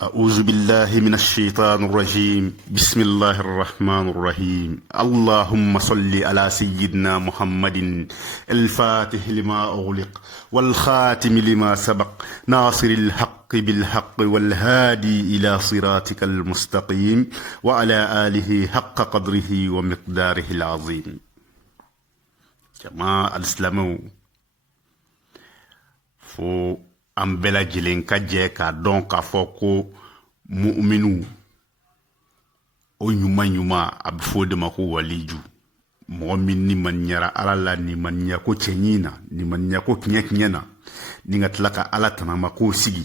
أعوذ بالله من الشيطان الرجيم بسم الله الرحمن الرحيم اللهم صل على سيدنا محمد الفاتح لما أغلق والخاتم لما سبق ناصر الحق بالحق والهادي إلى صراطك المستقيم وعلى آله حق قدره ومقداره العظيم جماعة الإسلام فو an bɛɛ lajɛlen ka jɛ k'a dɔn k'a fɔ ko mu'minu o ɲuman a bɛ fɔ o de ma ko waliju mɔgɔ min ni maniyara ala la ni maniya ko cɛɲi na ni maniya ko kiɲɛ na ni ka tila ka ala tanama ko sigi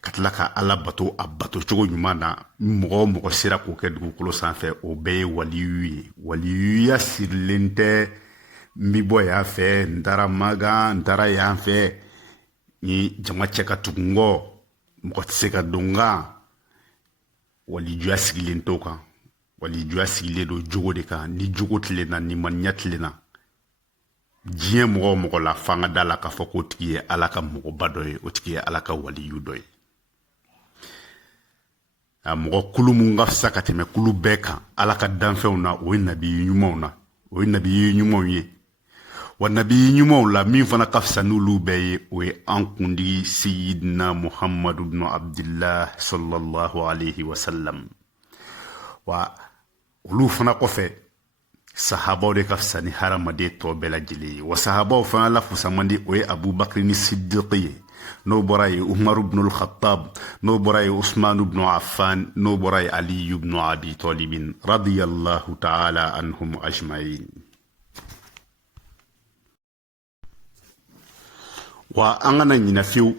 ka tila ka ala bato a bato cogo ɲuman na mɔgɔ o mɔgɔ sera k'o kɛ dugukolo sanfɛ o bɛɛ ye waliyu ye waliyuya sirilen tɛ n bi bɔ yan fɛ n taara maga n taara yan fɛ ni jama cɛ ka tugun kɔ mɔgɔ tɛ se ka don kan walijuya sigilen t'o kan walijuya sigilen don jogo de kan ni jogo tilenna ni maniya tilenna diɲɛ mɔgɔ o mɔgɔ la f'an ka da la k'a fɔ k'o tigi ye ala ka mɔgɔba dɔ ye o tigi ye ala ka waliyu dɔ ye a mɔgɔ kulu mun ka fisa ka tɛmɛ kulu bɛɛ kan ala ka danfɛnw na o ye nabi ɲumanw na o ye nabi ɲumanw ye wa nabi ɲumanw la min fana ka fisa n'olu bɛɛ ye o ye an kuntigi sayidina muhammadu ibn abdillah sallallahu alayhi wa sallam wa olu fana kɔfɛ sahabaw de ka fisa ni hadamaden tɔ bɛɛ lajɛlen ye wa sahabaw fana la fusaman di o ye abubakar ni siddiqi ye n'o bɔra ye umaru ibn al-khattab n'o bɔra ye usman ibn affan n'o bɔra ye ali ibn abi talibin radiyallahu ta'ala anhum ajma'in wa an kana ɲinɛ fiyewu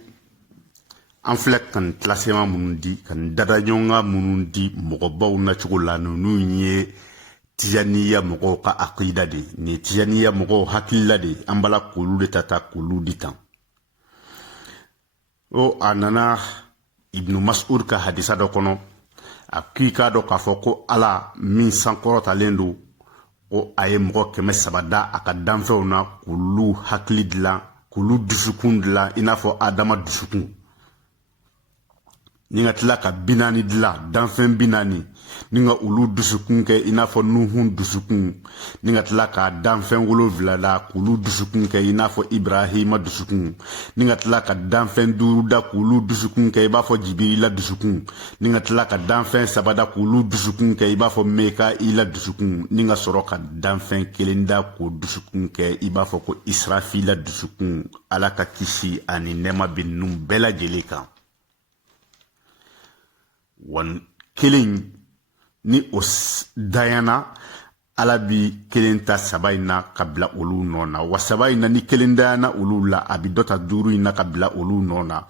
an filɛ kan tilasema minnu di kan dadaɲɔgɔnka minnu di mɔgɔbaw na cogo la ninnu ye tijaniya mɔgɔw ka akida de ni tijaniya mɔgɔw hakilila de an bala k'olu de ta k'olu di tan o a nana ibnu mas'ud ka hadisa dɔ kɔnɔ a k'i k'a dɔn k'a fɔ ko ala min sankɔrɔtalen don ko a ye mɔgɔ 300 da a ka danfɛnw na k'olu hakili dilan k'olu dusukun dilan i n'a fɔ adama dusukun ni ka tila ka 40 dilan danfɛn 40 ni ka olu dusukun kɛ i n'a fɔ nuhun dusukun ni ka tila ka danfɛn 7 da k'olu dusukun kɛ i n'a fɔ ibrahima dusukun ni ka tila ka danfɛn 5 da k'olu dusukun kɛ i b'a fɔ jibirila dusukun ni ka tila ka danfɛn 3 da k'olu dusukun kɛ i b'a fɔ mekaila dusukun ni ka sɔrɔ ka danfɛn 1 da k'o dusukun kɛ i b'a fɔ ko israfila dusukun ala ka kisi ani nɛɛma bɛ ninnu bɛɛ lajɛlen kan wan kelen ni o dayana ala bi kelen ta 7 in na ka bila olu nɔ na wa 7 in na ni kelen dayana olu la a bi dɔ ta 5 in na ka bila olu nɔ na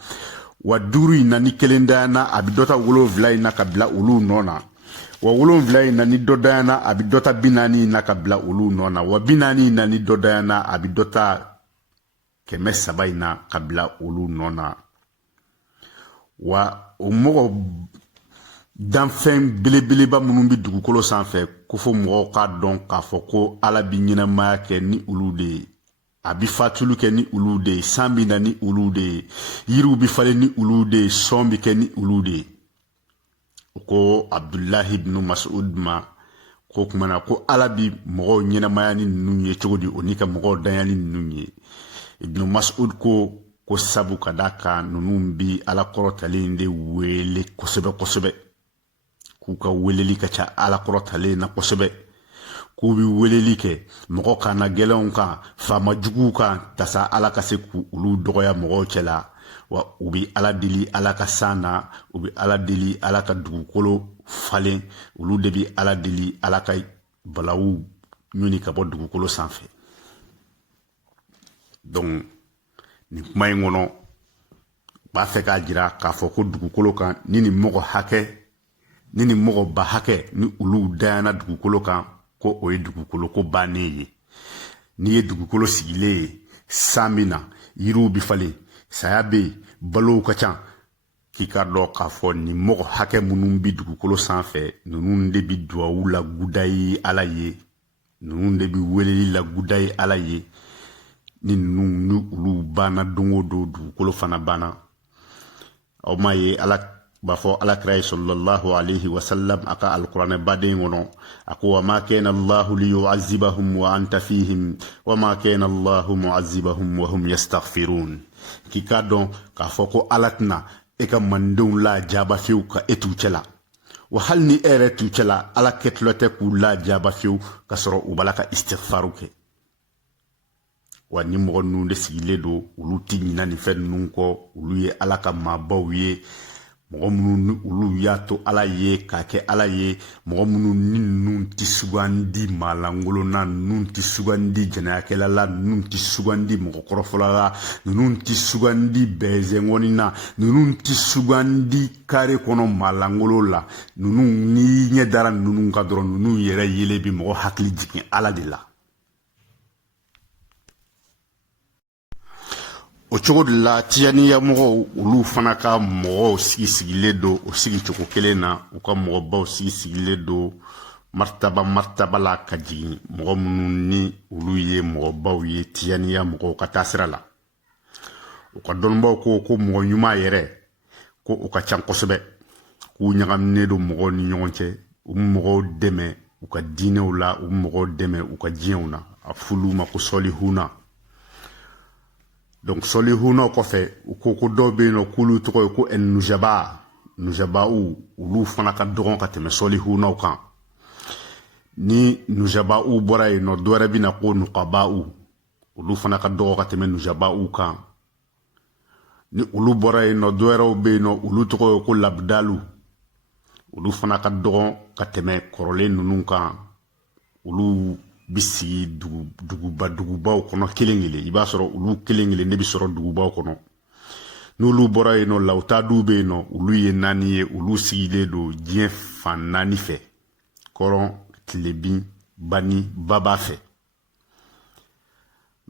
wa 5 in na ni kelen dayana a bi dɔ ta 7 in na ka bila olu nɔ na wa 7 in na ni dɔ dayana a bi dɔ ta 40 in na ka bila olu nɔ na wa 40 in na ni dɔ dayana a bi dɔ ta 300 in na ka bila olu nɔ na wa o mɔgɔ danfɛn belebeleba minnu bi dugukolo sanfɛ ko fo mɔgɔw k'a dɔn k'a fɔ ko ala bi ɲɛnamaya kɛ ni olu de ye a bi fatulu kɛ ni olu de ye san bi na ni olu de ye yiriw bi falen ni olu de ye sɔn bi kɛ ni olu de ye o ko abdullahi ibn mas'ud ma ko kumana ko ala bi mɔgɔw ɲɛnamaya ni ninnu ye cogo di o ni ka mɔgɔw danya ni ninnu ye ibn mas'ud ko sabu ka da kan ninnu bi ala kɔrɔtalen de wele kosɛbɛ kosɛbɛ k'u ka weleli ka ca ala kɔrɔtalen na kosɛbɛ k'u bi weleli kɛ mɔgɔ kana gɛlɛnw kan faama juguw kan tasa ala ka se k'olu dɔgɔya mɔgɔw cɛla wa u bi ala deli ala ka san na u bi ala deli ala ka dugukolo falen olu de bi ala deli ala ka balawu ɲini ka bɔ dugukolo sanfɛ donc nin kuma in kɔnɔ b'a fɛ k'a jira k'a fɔ ko dugukolo kan ni nin mɔgɔ hakɛ ni nin mɔgɔ ba hakɛ ni olu dayana dugukolo kan ko o ye dugukolo ko bannen ye n'i ye dugukolo sigilen ye san min na yiriw bi falen saya bɛ yen balow ka ca k'i ka dɔn k'a fɔ nin mɔgɔ hakɛ minnu bi dugukolo sanfɛ ninnu de bi duwawu laguda ye ala ye ninnu de bi weleli laguda ye ala ye ni ninnu ni olu banna don o don dugukolo fana banna aw ma ye ala bafo alakira sallallahu alayhi wa sallam aka alquran baden wono ako wa ma kana allah liyu'azzibahum wa anta fihim wa ma kana allah mu'azzibahum wa hum yastaghfirun kika don ka foko alatna e ka mandon la jaba fiu ka etu cela wa hal ni ere tu cela ala ketlote ku la jaba fiu ka soro ubalaka istighfaru ke wa ni mo nu de sigile do ulu tignina ni fen nun ko ulu ye ala ka mabaw ye mɔgɔ minnu olu y'a to ala ye k'a kɛ ala ye mɔgɔ minnu ni ninnu ti sugandi maalankolonna ninnu ti sugandi jɛnɛyakɛla la ninnu ti sugandi mɔgɔkɔrɔfɔla la ninnu ti sugandi bɛzɛngɔni na ninnu ti sugandi kare kɔnɔ maalankolo la ninnu n'i ɲɛ dara ninnu ka dɔrɔn ninnu yɛrɛ yelen bi mɔgɔ hakili jigin ala de la. O cogo de la tijaniya mɔgɔw olu fana ka mɔgɔw sigilen do o sigi cogo kelen na u ka mɔgɔbaw sigilen do martaba la ka jigin mɔgɔ minnu ni olu ye mɔgɔbaw ye tijaniya mɔgɔw ka taasira la u ka dɔnnibaw ko mɔgɔ ɲuman yɛrɛ ko u ka can kosɛbɛ k'u ɲagaminen do mɔgɔw ni ɲɔgɔn cɛ u mɔgɔw dɛmɛ u ka diinɛw la u mɔgɔw dɛmɛ u ka diɲɛw na a fulu ma ko sɔlihuna. Donc solihuna kɔfɛ u ko dɔw bɛ yen nɔ k'olu tɔgɔ ye ko nujaba'u olu fana ka dɔgɔn ka tɛmɛ solihunaw kan ni nujaba'u bɔra yen nɔ dɔ wɛrɛ bɛ na ko nuqaba'u olu fana ka dɔgɔ ka tɛmɛ nujaba'u kan ni olu bɔra yen nɔ dɔ wɛrɛw bɛ yen nɔ olu tɔgɔ ye ko labdalu olu fana ka dɔgɔn ka tɛmɛ kɔrɔlen ninnu kan olu bi sigi dugubaw kɔnɔ kelen i b'a sɔrɔ olu kelen ne bi sɔrɔ dugubaw kɔnɔ n'olu bɔra yen nɔ lawtadu bɛ yen nɔ olu ye naani ye olu sigilen do diɲɛ fan naani fɛ kɔrɔn tilebin bani baba fɛ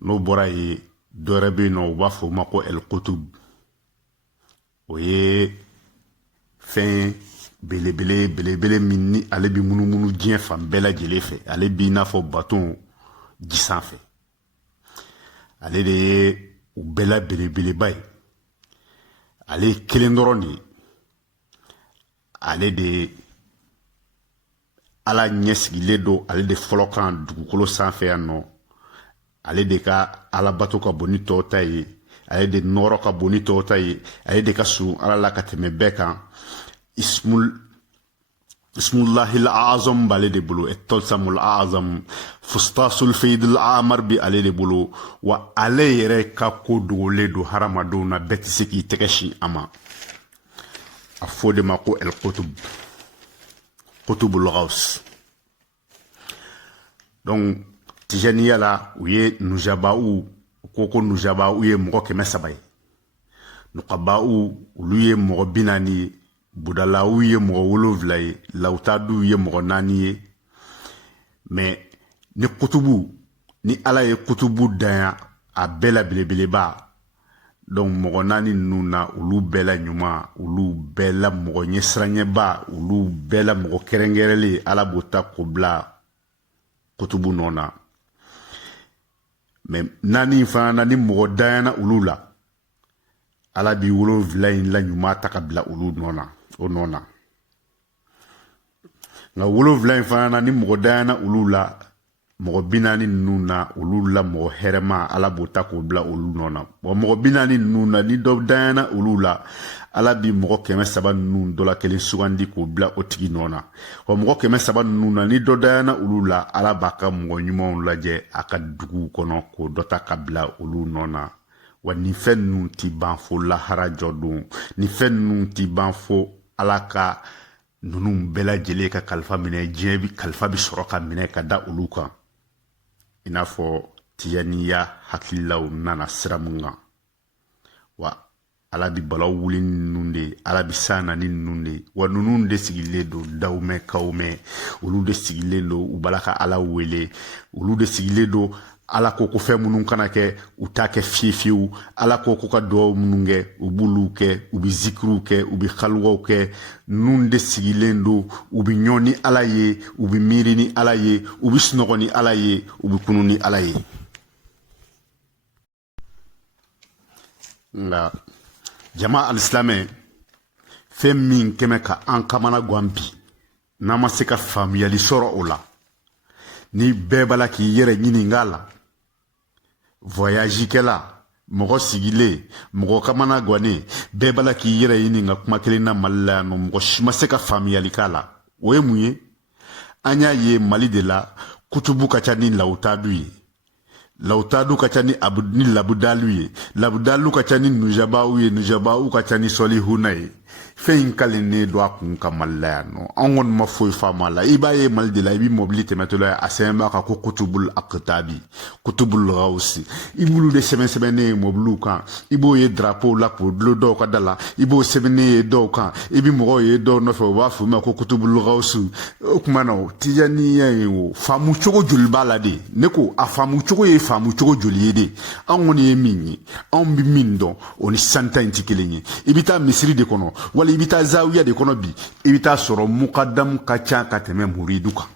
n'o bɔra yen dɔ wɛrɛ bɛ yen nɔ u b'a fɔ o ma ko el kutub o ye fɛn belebele min ni ale bi munumunu diɲɛ fan bɛɛ lajɛlen fɛ ale bi n'a fɔ baton ji sanfɛ ale de ye u bɛɛ la belebeleba ye ale ye kelen dɔrɔn de ye ale de ala ɲɛsigilen do ale de fɔlɔ kan dugukolo sanfɛ yan nɔ ale de ka alabato ka bon ni tɔw ta ye ale de nɔrɔ ka bon ni tɔw ta ye ale de ka surun ala la ka tɛmɛ bɛɛ kan ismullahil azam b'ale de bolo etolsamul azam fustasul feydul amar bi ale de bolo wa ale yɛrɛ ka ko dogolen do hadamadenw na bɛɛ tɛ se k'i tɛgɛ sin a ma a fɔ de ma ko el kutubul ghaws. Donc tijaniya la u ye nujaba'u ko nujaba'u ye mɔgɔ 300 ye nuqaba'u olu ye mɔgɔ 40 ye budalawu ye mɔgɔ 7 ye lawtadu ye mɔgɔ 4 ye mais ni kutubu ni ala ye kutubu danya a bɛɛ la belebeleba donc mɔgɔ 4 ninnu na olu bɛɛ la ɲuman olu bɛɛ la mɔgɔ ɲɛsiranyɛba olu bɛɛ la mɔgɔ kɛrɛnkɛrɛnlen ala b'o ta k'o bila kutubu nɔ na mais 4 fana na ni mɔgɔ danyana olu la ala bi 7 in la ɲuman ta ka bila olu nɔ na o nɔ na nka 7 in fana na ni mɔgɔ danyana olu la mɔgɔ 40 ninnu na olu la mɔgɔ hɛrɛma ala b'o ta k'o bila olu nɔ na wa mɔgɔ 40 ninnu na ni dɔ danyana olu la ala bi mɔgɔ 300 ninnu dɔ la kelen sugandi k'o bila o tigi nɔ na wa mɔgɔ 300 ninnu na ni dɔ danyana olu la ala b'a ka mɔgɔ ɲumanw lajɛ a ka dugu kɔnɔ k'o dɔ ta ka bila olu nɔ na wa nin fɛn ninnu ti ban fo lahara jɔ don nin fɛn ninnu ti ban fo ala ka ninnu bɛɛ lajɛlen ka kalifa minɛ diɲɛ bi kalifa bi sɔrɔ ka minɛ ka da olu kan i n'a fɔ tijaniya hakililaw nana sira mun kan wa ala bi balaw wuli ninnu de ala bi sa na ni ninnu de wa ninnu de sigilen do dawmɛ kawmɛ olu de sigilen do u bala ka ala wele olu de sigilen do ala ko fɛn minnu kana kɛ u t'a kɛ fiyewu ala ko ka duwawu minnu kɛ u b'olu kɛ u bi zikiriw kɛ u bi halwaw kɛ ninnu de sigilen do u bi ɲɔn ni ala ye u bi miiri ni ala ye u bi sunɔgɔ ni ala ye u bi kunu ni ala ye nka jama alisilamɛ fɛn min kɛmɛ ka an kamana gan bi n'an ma se ka faamuyali sɔrɔ o la ni bɛɛ b'a la k'i yɛrɛ ɲininka la voyage kɛla mɔgɔ sigilen mɔgɔ kamana gannen bɛɛ b'a la k'i yɛrɛ ɲininka kuma kelen na Mali la yan nɔ mɔgɔ si ma se ka faamuyali k'a la o ye mun ye an y'a ye Mali de la kutubu ka ca ni lawutadu ye lawutadu ka ca ni labudalu ye labudalu ka ca ni nujabaw ye nujabaw ka ca ni solihuna ye fɛn in kalinnen don a kun ka Mali la yan nɔ an kɔni ma foyi faamu a la i b'a ye Mali de la i bɛ mobili tɛmɛtɔla ye a sɛbɛn b'a kan ko kutubul aktabi kutubul gawusi i b'olu de sɛbɛnnen ye mobiliw kan i b'o ye drapeau la k'o dulon dɔw ka da la i b'o sɛbɛnnen ye dɔw kan i bɛ mɔgɔw ye dɔw nɔfɛ u b'a fɔ ma ko kutubul gawusi o tuma na o tijaniya ye o faamu cogo joli b'a la de ne ko a faamu cogo ye faamu cogo joli ye de an kɔni ye min ye anw bɛ min dɔn o ni santa in tɛ kelen ye i bɛ taa misiri de kɔnɔ wala i bɛ taa zawiya de kɔnɔ bi i bɛ taa sɔrɔ mukadamu ka ca ka tɛmɛ muridu kan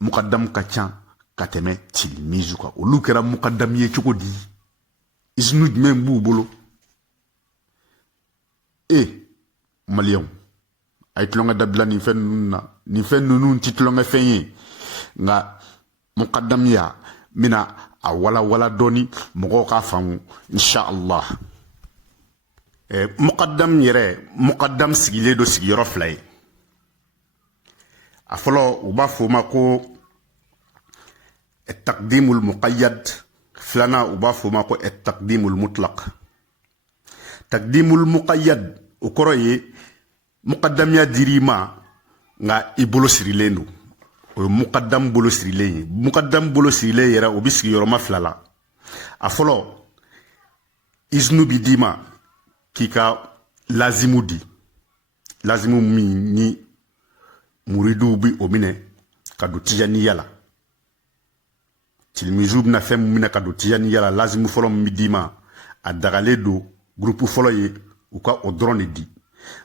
mukadamu ka ca ka tɛmɛ tilimizu kan olu kɛra mukadamu ye cogo di izinu jumɛn b'u bolo maliyɛnw a ye tulonkɛ dabila nin fɛn ninnu na nin fɛn ninnu tɛ tulonkɛ fɛn ye nka mukadamuya n bɛna a walawala dɔɔni mɔgɔw k'a faamu inshallah mukadam yɛrɛ mukadam sigilen don sigiyɔrɔ fila ye a fɔlɔ u b'a fɔ o ma ko taqdimul muqayyad filanan u b'a fɔ o ma ko taqdimul mutlaq taqdimul muqayyad o kɔrɔ ye mukadamiya dir'i ma nka i bolo sirilen don o ye mukadam bolo sirilen ye mukadam bolo sirilen yɛrɛ o bɛ sigiyɔrɔma fila la a fɔlɔ izinu bi d'i ma k'i ka lazimu di lazimu min ni muriduw bi o minɛ ka don tijaniya la tilimizu bɛna fɛn min minɛ ka don tijaniya la lazimu fɔlɔ min bi d'i ma a dagalen don gurupu fɔlɔ ye u ka o dɔrɔn de di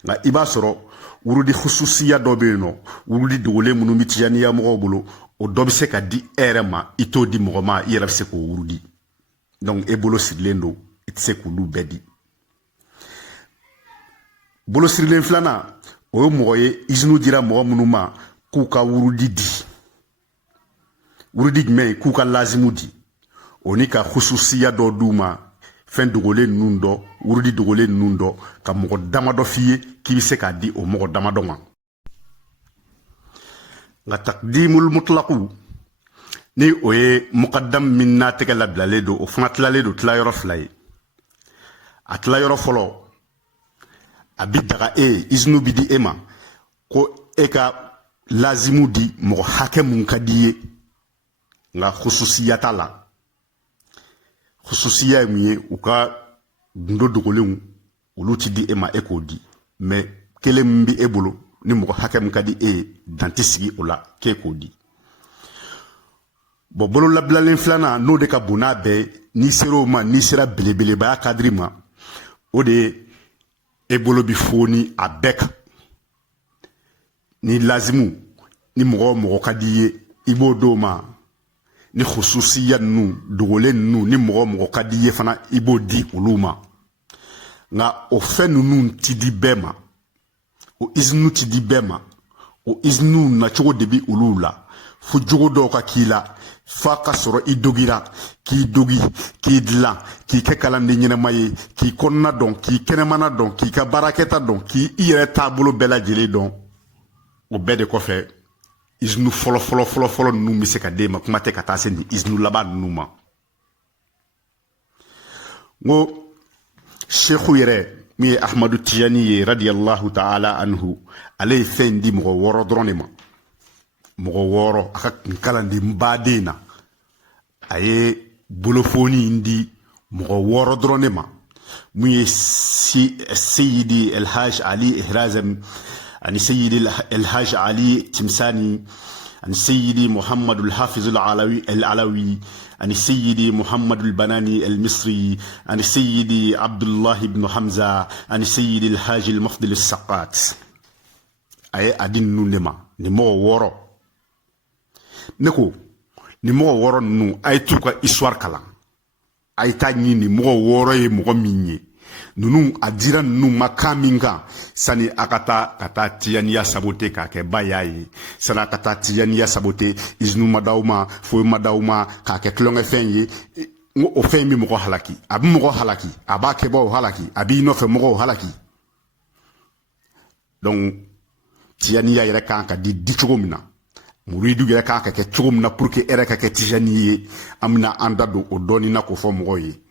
nka i b'a sɔrɔ wurudi khususiya dɔ bɛ yen nɔ wurudi dogolen minnu bɛ tijaniya mɔgɔw bolo o dɔ bɛ se ka di e yɛrɛ ma i t'o di mɔgɔ ma i yɛrɛ bɛ se k'o wurudi donc e bolo sirilen don i tɛ se k'olu bɛɛ di bolo sirilen filanan o ye mɔgɔ ye izinu dira mɔgɔ minnu ma k'u ka wurudi di wurudi jumɛn k'u ka lazimu di o ni ka khususiya dɔ d'u ma fɛn dogolen ninnu dɔ wurudi dogolen ninnu dɔ ka mɔgɔ damadɔ f'i ye k'i bɛ se k'a di o mɔgɔ damadɔ ma nka taqdimul mutlaqu ni o ye mukadam min n'a tɛgɛ labilalen don o fana tilalen don tilayɔrɔ fila ye a tilayɔrɔ fɔlɔ a bi daga izinu bi di e ma ko e ka lazimu di mɔgɔ hakɛ mun ka di ye nka khususiya t'a la khususiya ye mun ye u ka gundo dogolenw olu ti di e ma e k'o di mais kelen min bi e bolo ni mɔgɔ hakɛ min ka di e ye dan tɛ sigi o la k'e k'o di bon bolo labilalen filanan n'o de ka bon n'a bɛɛ n'i sera o ma n'i sera belebelebaya kadiri ma o de ye e bolo bi foni a bɛɛ kan ni lazimu ni mɔgɔ mɔgɔ ka di ye i b'o d'o ma ni khususiya ninnu dogolen ninnu ni mɔgɔ mɔgɔ ka di ye fana i b'o di olu ma nka o fɛn ninnu ti di bɛɛ ma o izinu ti di bɛɛ ma o izinu nacogo de bi olu la fo jogo dɔw ka k'i la f'a ka sɔrɔ i dogira k'i dogi k'i dilan k'i kɛ kalanden ɲɛnama ye k'i kɔnɔna dɔn k'i kɛnɛmana dɔn k'i ka baarakɛta dɔn k'i yɛrɛ taabolo bɛɛ lajɛlen dɔn o bɛɛ de kɔfɛ izinu fɔlɔ ninnu bɛ se ka d'e ma kuma tɛ ka taa se nin izinu laban ninnu ma n ko seku yɛrɛ min ye ahmadu tijani ye radiyallahu ta'ala anhu ale ye fɛn di mɔgɔ 6 dɔrɔn de ma mɔgɔ 6 a ka kalanden baden na a ye bolofoni in di mɔgɔ 6 dɔrɔn de ma mun ye seyidi elhaj ali ihrazam ani seyidi elhaj ali timsani ani seyidi muhammadu alhafizu alawi ani seyidi muhammadu albanani almisri ani seyidi abdullahi ibn hamza ani seyidi elhaj almafdil alsaqat a ye a di ninnu de ma ni mɔgɔ 6 ne ko ni mɔgɔ 6 ninnu a ye t'u ka histoire kalan a ye taa ɲini ni mɔgɔ 6 ye mɔgɔ min ye nunu a dira nunu ma kan min kan sani a ka taa tijaniya sabote k'a kɛ ba y'a ye sani a ka taa tijaniya sabote izinu ma d'aw ma foyi ma d'aw ma k'a kɛ tulonkɛfɛn ye n ko o fɛn in bɛ mɔgɔ halaki a bɛ mɔgɔ halaki a b'a kɛbagaw halaki a b'i nɔfɛ mɔgɔw halaki donc tijaniya yɛrɛ kan ka di cogo min na muridu yɛrɛ kan ka kɛ cogo min na pour que e yɛrɛ ka kɛ tijani ye an bɛna an da don o dɔɔnin na k'o fɔ mɔgɔw ye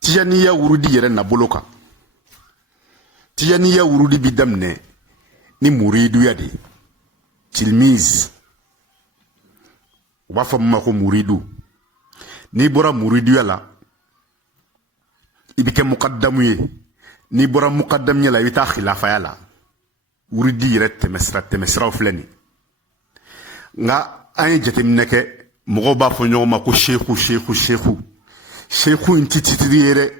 tijaniya wurudi yɛrɛ nabolo kan tijaniya wurudi bi daminɛ ni muriduya de tilmiz u b'a fɔ min ma ko muridu n'i bɔra muriduya la i bɛ kɛ mukadamu ye n'i bɔra mukadamuya la i bɛ taa khilafaya la wurudi yɛrɛ tɛmɛsiraw filɛ nin nka an ye jateminɛ kɛ mɔgɔw b'a fɔ ɲɔgɔn ma ko sheku in ti titiri ye dɛ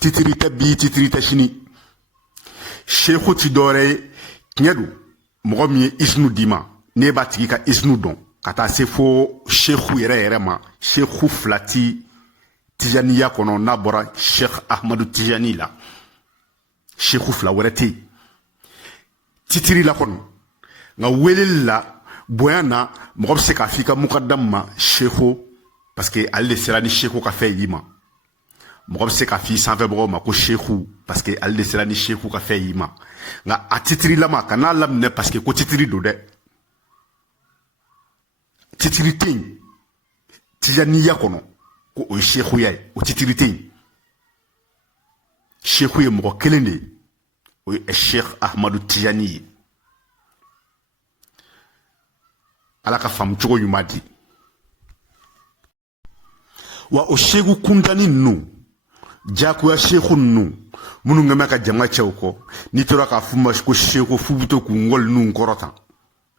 titiri tɛ bi titiri tɛ sini sheku ti dɔwɛrɛ ye tiɲɛ don mɔgɔ min ye isnu d'i ma n'e b'a tigi ka isnu dɔn ka taa se fo sheku yɛrɛ ma sheku fila ti tijaniya kɔnɔ n'a bɔra sheikh ahmadu tijani la sheku fila wɛrɛ tɛ yen titiri la kɔnɔ nka weleli la bonya na mɔgɔ bɛ se k'a fɔ i ka mukadamu ma sheku parce que ale de sera ni sheku ka fɛn y'i ma mɔgɔ bɛ se k'a fɔ i sanfɛbagaw ma ko sheku parce que ale de sera ni sheku ka fɛn y'i ma nka a titirilama kan'a laminɛ parce que ko titiri don dɛ titiri tɛ yen tijaniya kɔnɔ ko o ye shekuya ye o titiri tɛ yen sheku ye mɔgɔ kelen de ye o ye sheikh ahmadu tijani ye ala ka faamu cogo ɲuman di wa o sheku kuntani ninnu jagoya sheku ninnu minnu ka mɛn ka jama cɛw kɔ n'i tora k'a f'u ma ko sheku f'u bɛ to k'u ngɔli ninnu kɔrɔtan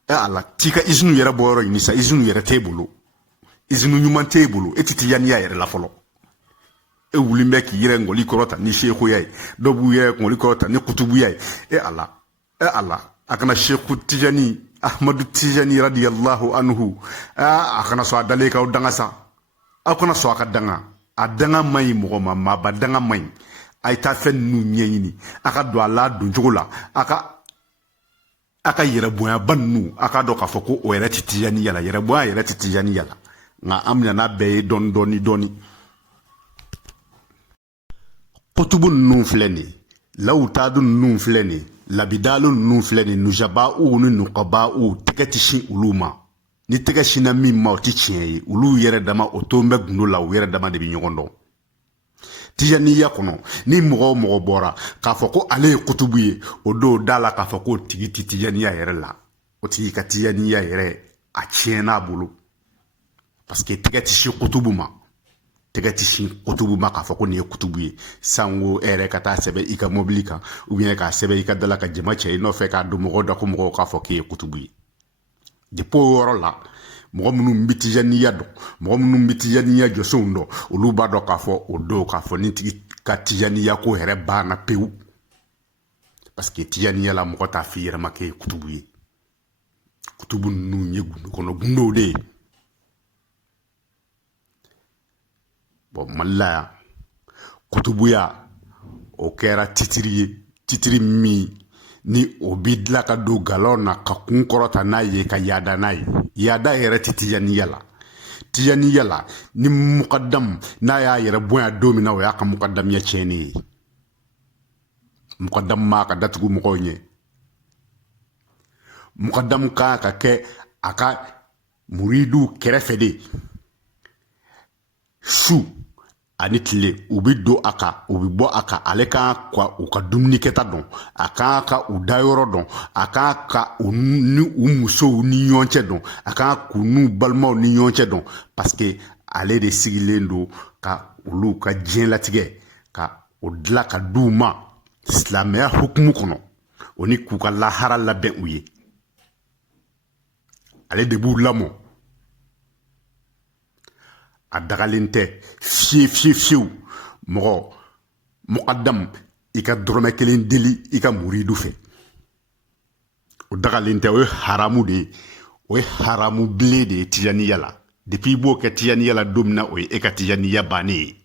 ala t'i ka izinu yɛrɛ bɔ yɔrɔ ɲini sa izinu yɛrɛ t'e bolo izinu ɲuman t'e bolo e ti tijaniya yɛrɛ la fɔlɔ e wulilen bɛ k'i yɛrɛ ngɔli kɔrɔta ni shekuya ye dɔw b'u yɛrɛ ngɔli kɔrɔta ni kutubuya ye e ala a kana sheku tijani ahmadu tijani radiyallahu anhu a kana sɔn a dalen k'aw danga sa aw kana sɔn a ka danga a danga man ɲi mɔgɔ ma maaba danga man ɲi a ye taa fɛn ninnu ɲɛɲini a ka don a la don cogo la a ka yɛrɛ bonyaba ninnu a ka dɔn k'a fɔ ko o yɛrɛ tɛ tijaniya la yɛrɛ bonya yɛrɛ tɛ tijaniya la nka an bɛna n'a bɛɛ ye dɔɔni kutubu ninnu filɛ nin ye lawutadu ninnu filɛ nin ye labidalu ninnu filɛ nin ye nujaba'u ni nuqaba'u tɛgɛ tɛ sin olu ma ni tɛgɛ sinna min ma o tɛ tiɲɛ ye olu yɛrɛ dama o to n bɛ gundo la u yɛrɛ dama de bɛ ɲɔgɔn dɔn tijaniya kɔnɔ ni mɔgɔ o mɔgɔ bɔra k'a fɔ ko ale ye kutubu ye o don da la k'a fɔ ko tigi tɛ tijaniya yɛrɛ la o tigi ka tijaniya yɛrɛ a tiɲɛn'a bolo parce que tɛgɛ tɛ sin kutubu ma tɛgɛ tɛ sin kutubu ma k'a fɔ ko nin ye kutubu ye sanko e yɛrɛ ka taa sɛbɛn i ka mobili kan ou bien k'a sɛbɛn i ka da la ka jama cɛ i nɔfɛ k'a don mɔgɔw da ko mɔgɔw k'a fɔ k'e ye kutubu ye depuis o yɔrɔ la mɔgɔ minnu bɛ tijaniya dɔn mɔgɔ minnu bɛ tijaniya jɔsenw dɔn olu b'a dɔn k'a fɔ o don k'a fɔ ni tigi ka tijaniya ko yɛrɛ banna pewu parce que tijaniya la mɔgɔ t'a fɔ i yɛrɛ ma k'e ye kutubu ye kutubu ninnu ye gundo kɔnɔ gundow de ye bon mali la yan kutubuya o kɛra titiri ye titiri min ni o bi dilan ka don galon na ka kun kɔrɔta n'a ye ka yaada n'a ye yaada yɛrɛ tɛ tijaniya la ni mukadam n'a y'a yɛrɛ bonya don min na o y'a ka mukadamiya tiɲɛni ye mukadam ma ka datugu mɔgɔw ɲɛ mukadam kan ka kɛ a ka muridu kɛrɛfɛ de su ani tile u bɛ don a kan u bɛ bɔ a kan ale kan ka u ka dumuni kɛta dɔn a kan ka u dayɔrɔ dɔn a kan ka u ni u musow ni ɲɔgɔn cɛ dɔn a kan k'u n'u balimaw ni ɲɔgɔn cɛ dɔn parce que ale de sigilen don ka olu ka diɲɛlatigɛ ka o dilan ka d'u ma silamɛya hukumu kɔnɔ o ni k'u ka lahara labɛn u ye ale de b'u lamɔ a dagalen tɛ fiyewu mɔgɔ mukadam i ka dɔrɔmɛ kelen deli i ka muridu fɛ o dagalen tɛ o ye haramu de ye o ye haramu bile de ye tijaniya la depuis i b'o kɛ tijaniya la don min na o ye e ka tijaniya bannen ye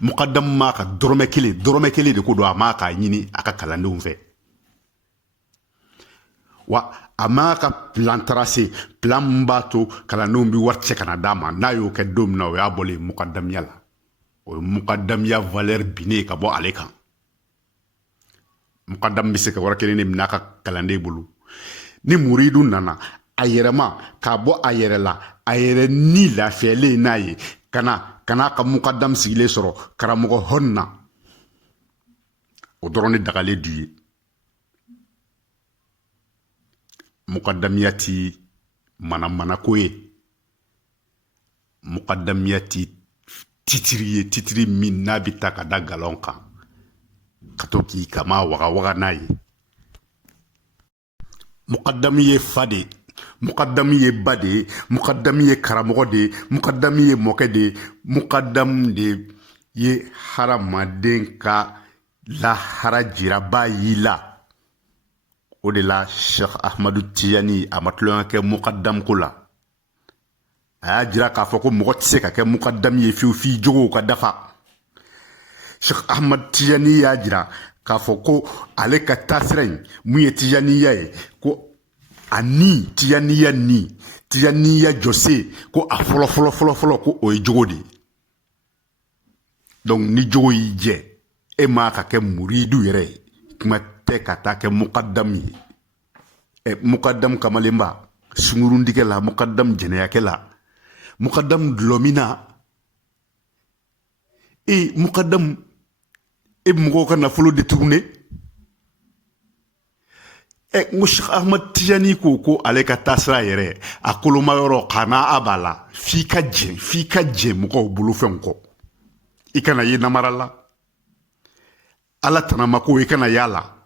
muqaddam ma ka dorome kelen de ko do ama ka ɲini a ka kalandenw fɛ wa ama ka plan tracé plan min b'a to kalandenw bi wari cɛ kana d'a ma n'a y'o kɛ don min na o y'a bɔlen muqaddamiya la o ye muqaddamiya valeur binnen ka bɔ ale kan muqaddam bɛ se ka wari kelen de minɛ a ka kalanden bolo ni muridu nana a yɛrɛma k'a bɔ a yɛrɛ la a yɛrɛ ni lafiyalen n'a ye kana ka muqaddam sigilen sɔrɔ karamɔgɔ hɔn na o dɔrɔn de dagalen du ye muqaddamiya ti mana ko ye muqaddamiya ti titiri min n'a bi ta ka da galon kan ka to k'i kama waga n'a ye muqaddami ye fa de muqaddami ye ba de muqaddami ye karamɔgɔ de muqaddami ye mɔkɛ de muqaddam de ye hadamaden ka lahara jiraba y'i la o de la Cheikh Ahmadu Tijani a ma tulonkɛ kɛ muqaddam ko la a y'a jira k'a fɔ ko mɔgɔ tɛ se ka kɛ muqaddam ye fiyewu f'i jogow ka dafa Cheikh Ahmad Tijani y'a jira k'a fɔ ko ale ka taasira in mun ye tijaniya ye ko a ni tijaniya jɔse ko a fɔlɔ ko o ye jogo de donc ni jogo y'i jɛ e ma ka kɛ muridu yɛrɛ ye kuma tɛ ka taa kɛ muqaddam ye muqaddam kamalenba sungurundigɛ la muqaddam jɛnɛyakɛ la muqaddam dulɔmina muqaddam mɔgɔw ka nafolo détourné ngo Cheikh Ahmad Tijani ko ale ka taasira yɛrɛ a koloma yɔrɔ kana a b'a la f'i ka jɛ mɔgɔw bolofɛnw kɔ i kana ye namara la ala tanama ko i kana yala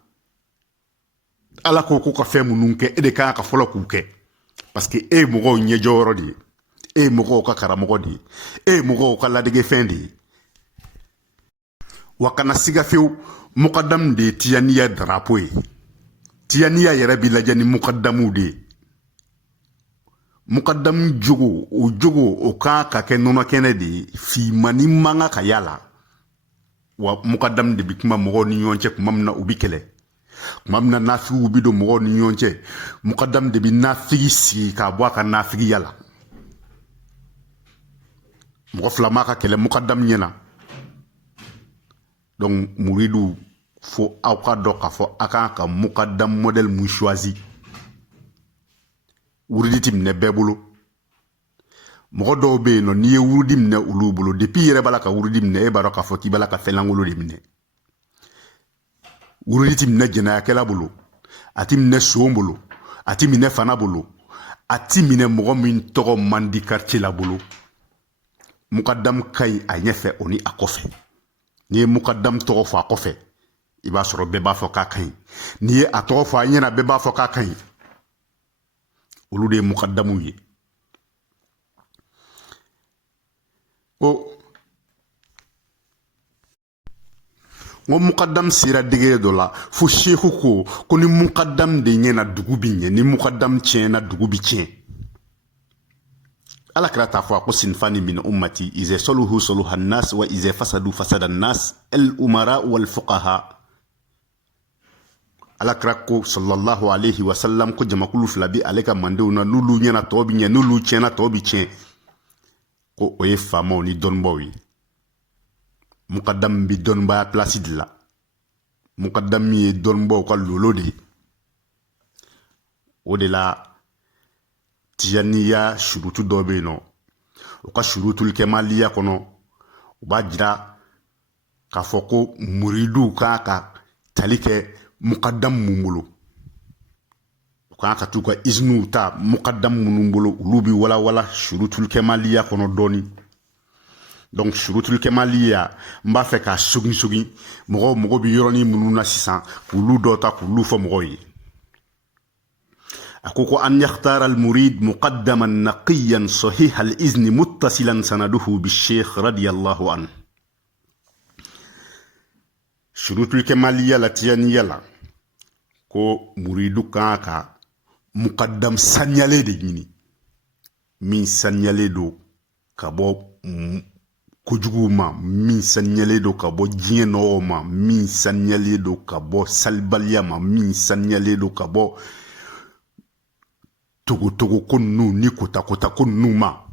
ala ko ka fɛn minnu kɛ e de kan ka fɔlɔ k'u kɛ parce que e ye mɔgɔw ɲɛjɔyɔrɔ de ye e ye mɔgɔw ka karamɔgɔ de ye e ye mɔgɔw ka ladegefɛn de ye wa kana siga fewu muqaddam de ye tijaniya drapeau ye tijaniya yɛrɛ bi lajɛ ni muqaddamuw de ye muqaddam jogo o kan ka kɛ nɔnɔkɛnɛ de ye fimani man ka yala wa muqaddam de bi kuma mɔgɔw ni ɲɔgɔn cɛ kuma min na u bi kɛlɛ kuma min na nafigiw bi don mɔgɔw ni ɲɔgɔn cɛ muqaddam de bi nafigi sigi k'a bɔ a ka nafigiya la mɔgɔ fila ma ka kɛlɛ muqaddam ɲɛna donc muridu fo aw ka dɔn k'a fɔ a kan ka muqaddam modèle mun choisi wurudi ti minɛ bɛɛ bolo mɔgɔ dɔw bɛ yen nɔ n'i ye wurudi minɛ olu bolo depuis i yɛrɛ b'a la ka wurudi minɛ e b'a dɔn k'a fɔ k'i b'a la ka fɛn lankolon de minɛ wurudi ti minɛ jɛnɛyakɛla bolo a ti minɛ son bolo a ti minɛ fana bolo a ti minɛ mɔgɔ min tɔgɔ man di quartier la bolo muqaddam ka ɲi a ɲɛfɛ o ni a kɔfɛ n'i ye muqaddam tɔgɔ fɔ a kɔfɛ i b'a sɔrɔ bɛɛ b'a fɔ k'a ka ɲi n'i ye a tɔgɔ fɔ a ɲɛna bɛɛ b'a fɔ k'a ka ɲi olu de ye muqaddamuw ye ngo muqaddam sira dege dɔ la fo sheikhu ko ni muqaddam de ɲɛna dugu bi ɲɛ ni muqaddam tiɲɛna dugu bi tiɲɛ ala kira t'a fɔ a ko sinfani min ummati ize soluhu soluha nas wa ize fasadu fasada nas al umara wal fuqaha ala kira ko sallallahu alayhi wa sallam ko jamakulu fila bi ale ka mandenw na n'olu ɲɛna tɔw bi ɲɛ n'olu tiɲɛna tɔw bi tiɲɛ ko o ye faamaw ni dɔnnibaw ye muqaddam bi dɔnnibaya place de la muqaddam ye dɔnnibaw ka lolo de ye o de la tijaniya surutu dɔ bɛ yen nɔ o ka surutul kɛmaliya kɔnɔ u b'a jira k'a fɔ ko muriduw kan ka tali kɛ muqaddam mun bolo u kan ka t'u ka iziniw ta muqaddam minnu bolo olu bi walawala surutul kɛmaliya kɔnɔ dɔɔni donc surutul kɛmaliya n b'a fɛ k'a sogin mɔgɔw bi yɔrɔnin minnu na sisan k'olu dɔ ta k'olu fɔ mɔgɔw ye أكوكو أن يختار المريد مقدما نقيا صحيح الإذن متصلا سنده بالشيخ رضي الله عنه شروط الكمالية لاتيانية لا كو مريدو كاكا مقدم سنيالي دي من سنيالي دو كابو kojugu ma min saniyalen don ka bɔ diɲɛ nɔgɔ ma min saniyalen don ka bɔ salibaliya ma min saniyalen don ka bɔ togotogo ko ninnu ni kotakota ko ninnu ma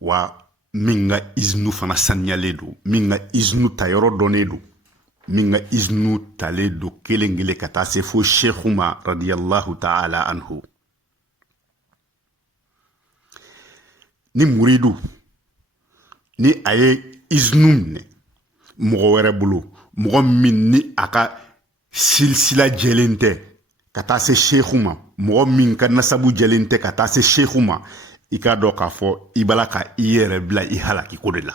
wa min ka izinu fana saniyalen don min ka izinu ta yɔrɔ dɔnnen don min ka izinu talen don kelen kelen ka taa se fo sheikhu ma radiyallahu ta'ala anhu ni muridu ni a ye izinu minɛ mɔgɔ wɛrɛ bolo mɔgɔ min ni a ka silsila jɛlen tɛ ka taa se sheikhu ma mɔgɔ min ka nasabu jɛlen tɛ ka taa se sheikhu ma i k'a dɔn k'a fɔ i b'a la ka i yɛrɛ bila i halaki ko de la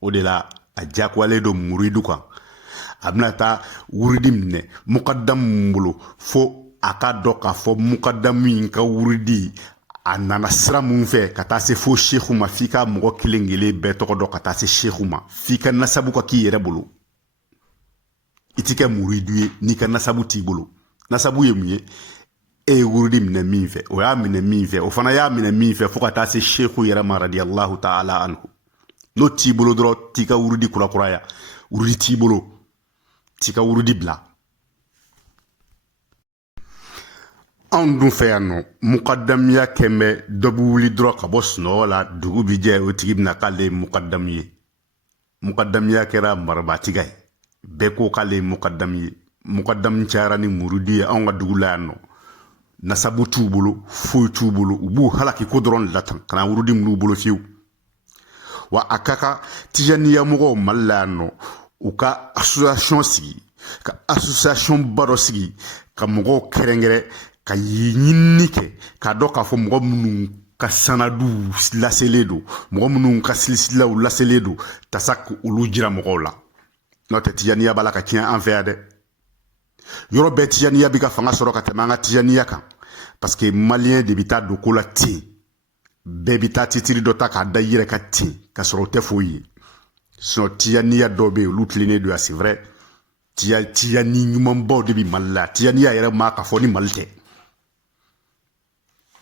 o de la a diyagoyalen don muridu kan a bɛna taa wuridi minɛ mukadamu min bolo fo a k'a dɔn k'a fɔ mukadamu in ka wuridi a nana sira mun fɛ ka taa se fo sheikhu ma f'i ka mɔgɔ kelen kelen bɛɛ tɔgɔ dɔn ka taa se sheikhu ma f'i ka nasabu ka k'i yɛrɛ bolo i ti kɛ muridu ye n'i ka nasabu t'i bolo nasabu ye mun ye e ye wurudi minɛ min fɛ o y'a minɛ min fɛ o fana y'a minɛ min fɛ fo ka taa se sheikhu yɛrɛ ma radiyallahu ta'ala anhu n'o t'i bolo dɔrɔn t'i ka wurudi kurakuraya wurudi t'i bolo t'i ka wurudi bila anw dun fɛ yan nɔ mukadamiya kɛn bɛ dɔ bɛ wuli dɔrɔn ka bɔ sunɔgɔ la dugu bi jɛ o tigi bɛna k'ale ye mukadamu ye mukadamiya kɛra marabatiga ye bɛɛ ko k'ale ye mukadamu ye mukadamu cayara ni muridu ye anw ka dugu la yan nɔ nasabu t'u bolo foyi t'u bolo u b'u halaki ko dɔrɔn de la tan kana wurudi minnu bolo fiyewu wa a ka kan tijaniya mɔgɔw mali la yan nɔ u ka association sigi ka association ba dɔ sigi ka mɔgɔw kɛrɛnkɛrɛn ka ɲinini kɛ k'a dɔn k'a fɔ mɔgɔ minnu ka sanadu laselen don mɔgɔ minnu ka silisilaw laselen don tasa k'olu jira mɔgɔw la n'o tɛ tijaniya b'a la ka tiɲɛ an fɛ yan dɛ yɔrɔ bɛɛ tijaniya bɛ ka fanga sɔrɔ ka tɛmɛ an ka tijaniya kan parce que maliyɛn de bɛ taa don ko la ten bɛɛ bɛ taa titiri dɔ ta k'a da i yɛrɛ ka ten ka sɔrɔ o tɛ foyi ye sinon tijaniya dɔw bɛ yen olu tilennen don yan c'est vrai tijani ɲumanbaw de bɛ mali la tijaniya yɛrɛ ma ka fɔ ni mali tɛ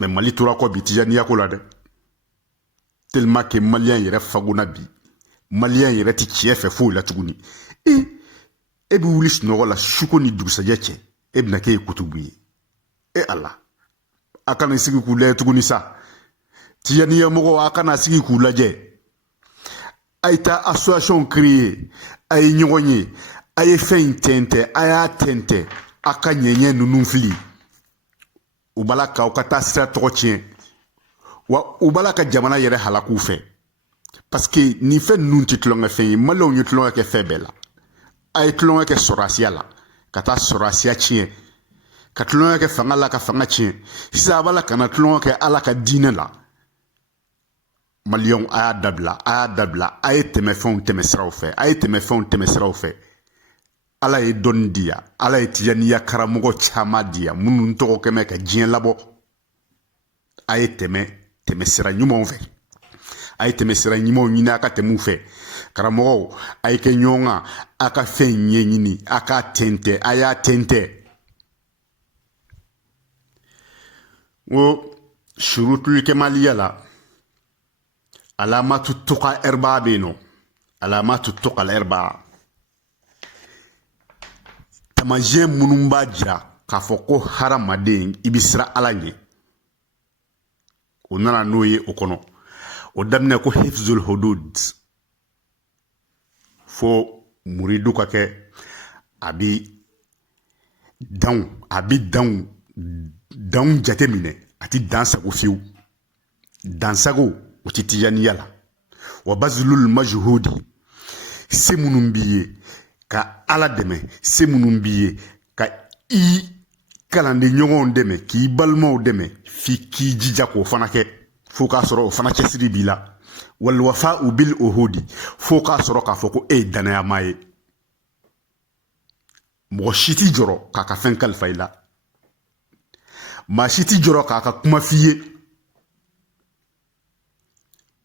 mais mali tora kɔ bi tijaniya ko la dɛ tellement que maliyɛn yɛrɛ fagona bi maliyɛn yɛrɛ tɛ tiɲɛ fɛ foyi la tuguni e bɛ wuli sunɔgɔ la suko ni dugusajɛ cɛ e bɛna k'e ye kutubu ye ala a kana sigi k'u lajɛ tuguni sa tijaniya mɔgɔw a kana sigi k'u lajɛ a ye taa association créer a ye ɲɔgɔn ye a ye fɛn in tɛntɛn a y'a tɛntɛn a ka ɲɛɲɛ ninnu fili u b'a la k'aw ka taa sira tɔgɔ tiɲɛ wa u b'a la ka jamana yɛrɛ halaku fɛ parce que nin fɛn ninnu tɛ tulonkɛ fɛn ye maliyɛnw ye tulonkɛ kɛ fɛn bɛɛ la a ye tulonkɛ kɛ sɔrɔsiya la ka taa sɔrɔsiya tiɲɛ ka tulonkɛ kɛ fanga la ka fanga tiɲɛ sisan a b'a la ka na tulonkɛ kɛ ala ka diinɛ la maliyɛnw a y'a dabila a ye tɛmɛ fɛnw tɛmɛ siraw fɛ a ye tɛmɛ fɛnw tɛmɛ siraw fɛ ala ye dɔnni di yan ala ye tijaniya karamɔgɔ caman di yan minnu tɔgɔ kɛmɛ ka diɲɛ labɔ a ye tɛmɛ sira ɲumanw fɛ a ye tɛmɛ sira ɲumanw ɲini a ka tɛmɛ u fɛ karamɔgɔw a ye kɛ ɲɔgɔn kan a ka fɛn ɲɛɲini a k'a tɛntɛn a y'a tɛntɛn o surutul kemaliya la alamatu tuqa erba bɛ yen nɔ alamatu tuqa erba tamasiyɛn minnu b'a jira k'a fɔ ko hadamaden i bɛ siran ala ɲɛ o nana n'o ye o kɔnɔ o daminɛ ko hifzul hudud fo muridu ka kɛ a bɛ danw jate minɛ a ti dansago fiyewu dansago o ti tijaniya la wa bazulul majhudi se minnu b'i ye ka ala dɛmɛ se minnu b'i ye ka i kalanden ɲɔgɔnw dɛmɛ k'i balimaw dɛmɛ f'i k'i jija k'o fana kɛ fo k'a sɔrɔ o fana cɛsiri b'i la walwafa u bil ohodi fo k'a sɔrɔ k'a fɔ ko e ye danayama ye mɔgɔ si t'i jɔrɔ k'a ka fɛn kalifa i la maa si t'i jɔrɔ k'a ka kuma f'i ye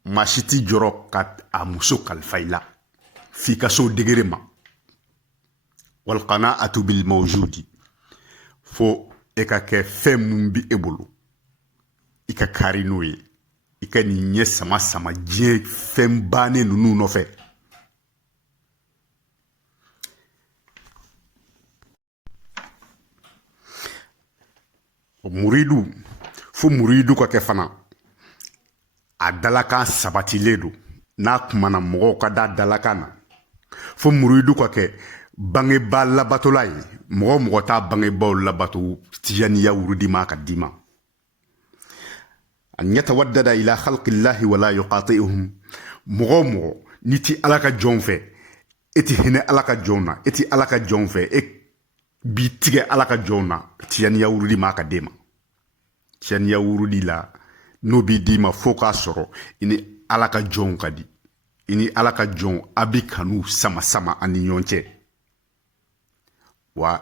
maa si t'i jɔrɔ ka a muso kalifa i la f'i ka so degere ma walqanaatu bil mawjudi fo e ka kɛ fɛn mun bi e bolo i ka kari n'o ye i ka nin ɲɛ sama sama diɲɛ fɛn bannen ninnu nɔfɛ. Muridu fo muridu ka kɛ fana a dalakan sabatilen don n'a kumana mɔgɔw ka da dalakan na. Fo muridu ka kɛ bangebaa labatola ye mɔgɔ t'a bangebaaw labato tijaniya wurudi ma ka di ma. an yatawaddada ila khalqillahi wala yuqati'uhum mɔgɔ ni ti ala ka jɔn fɛ e ti hinɛ ala ka jɔn na e ti ala ka jɔn fɛ e bi tigɛ ala ka jɔn na tijaniya wurudi ma ka di ma. Tijaniya wurudi la n'o bi di ma fo k'a sɔrɔ i ni ala ka jɔnw ka di i ni ala ka jɔn a bi kanu sama sama ani ɲɔgɔn cɛ. Wa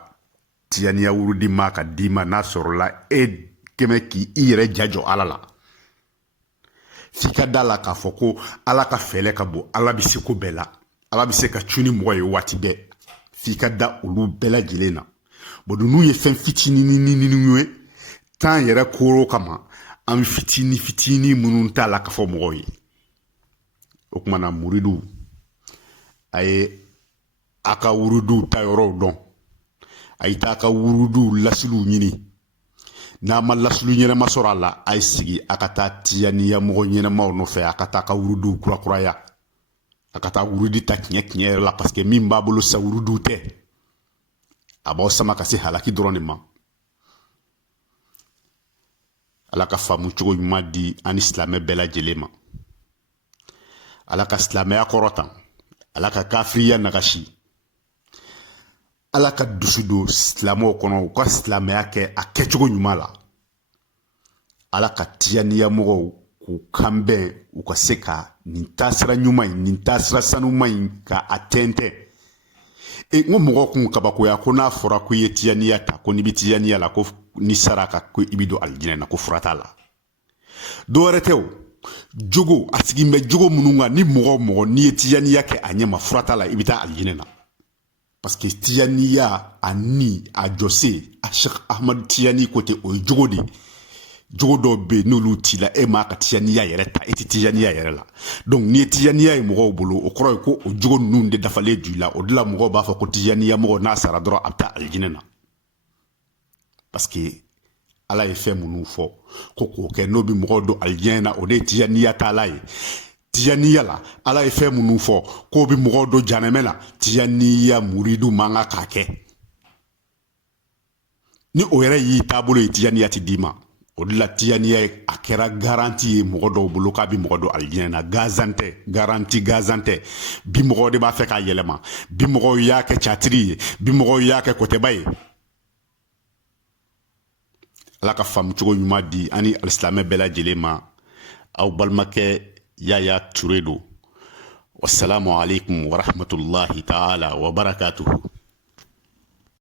tijaniya wurudi ma ka di ma n'a sɔrɔla e kɛmɛ k'i yɛrɛ jajɔ ala la. F'i ka da la k'a fɔ ko ala ka fɛlɛ ka bon ala bi se ko bɛɛ la ala bi se ka cuni mɔgɔ ye waati bɛɛ. F'i ka da olu bɛɛ lajɛlen na. Bon n'u ye fɛn fitinin ye tan yɛrɛ koro kama an fitinin minnu t'a la ka fɔ mɔgɔw ye. O kumana muridu a ye a ka wurudu ta yɔrɔw dɔn. A ye taa ka wurudu lasiliw ɲini. N'a ma lasili ɲɛnama sɔrɔ a la a ye sigi a ka taa tijaniya mɔgɔ ɲɛnamaw nɔfɛ a ka taa ka wurudu kurakuraya. A ka taa wurudi ta tiɲɛ yɛrɛ la parce que min b'a bolo sa wurudu tɛ. A b'aw sama ka se halaki dɔrɔn de ma. Ala ka faamu cogo ɲuman di ani silamɛ bɛɛ lajɛlen ma. Ala ka silamɛya kɔrɔtan. Ala ka kafiriya nagasi. Ala ka dusu don silamɛw kɔnɔ u ka silamɛya kɛ a kɛcogo ɲuman la. Ala ka tijaniya mɔgɔw k'u kanbɛn u ka se ka nin taasira ɲuman in nin taasira sanuman in ka a tɛntɛn. N ko mɔgɔw kun kabakoya ko n'a fɔra ko i ye tijaniya ta ko n'i bi tijaniya la ko ni sara ka ko i bi don alijinɛ na ko fura t'a la. Dɔwɛrɛ tɛ o. Jogo a sigin bɛ jogo minnu kan ni mɔgɔ n'i ye tijaniya kɛ a ɲɛ ma fura t'a la i bi taa alijinɛ na. Parce que tijaniya a ni a jɔse a Sheikh Ahmad Tijani ko ten o ye jogo de. Jogo dɔw bɛ yen n'olu t'i la e m'a ka tijaniya yɛrɛ ta e ti tijaniya yɛrɛ la. Donc n'i ye tijaniya ye mɔgɔw bolo o kɔrɔ ye ko o jogo ninnu de dafalen d'u la o de la mɔgɔw b'a fɔ ko tijaniya mɔgɔ n'a sara dɔrɔn a bɛ taa alijinɛ na. Parce que ala ye fɛn minnu fɔ ko k'o kɛ n'o bɛ mɔgɔw don alijinɛ na o de ye tijaniya taala ye. Tijaniya la ala ye fɛn minnu fɔ k'o bɛ mɔgɔw don janɛmɛ la tijaniya muridu man kan k'a kɛ. Ni o yɛrɛ y'i taabolo ye tijaniya ti d'i ma. O de la tijaniya a kɛra garanti ye mɔgɔ dɔw bolo k'a bɛ mɔgɔ don alijinɛ na gazan tɛ garanti gazan tɛ. Bi mɔgɔw de b'a fɛ k'a yɛlɛma bi mɔgɔw y'a kɛ catiri ye bi mɔgɔw y'a kɛ kɔtɛba ye. Ala ka faamu cogo ɲuman di ani alisilamɛ bɛɛ lajɛlen ma. Aw balimakɛ Yaya Ture don. Wassalamu alaikum wa rahmatullahi ta'ala wa barakatuhu.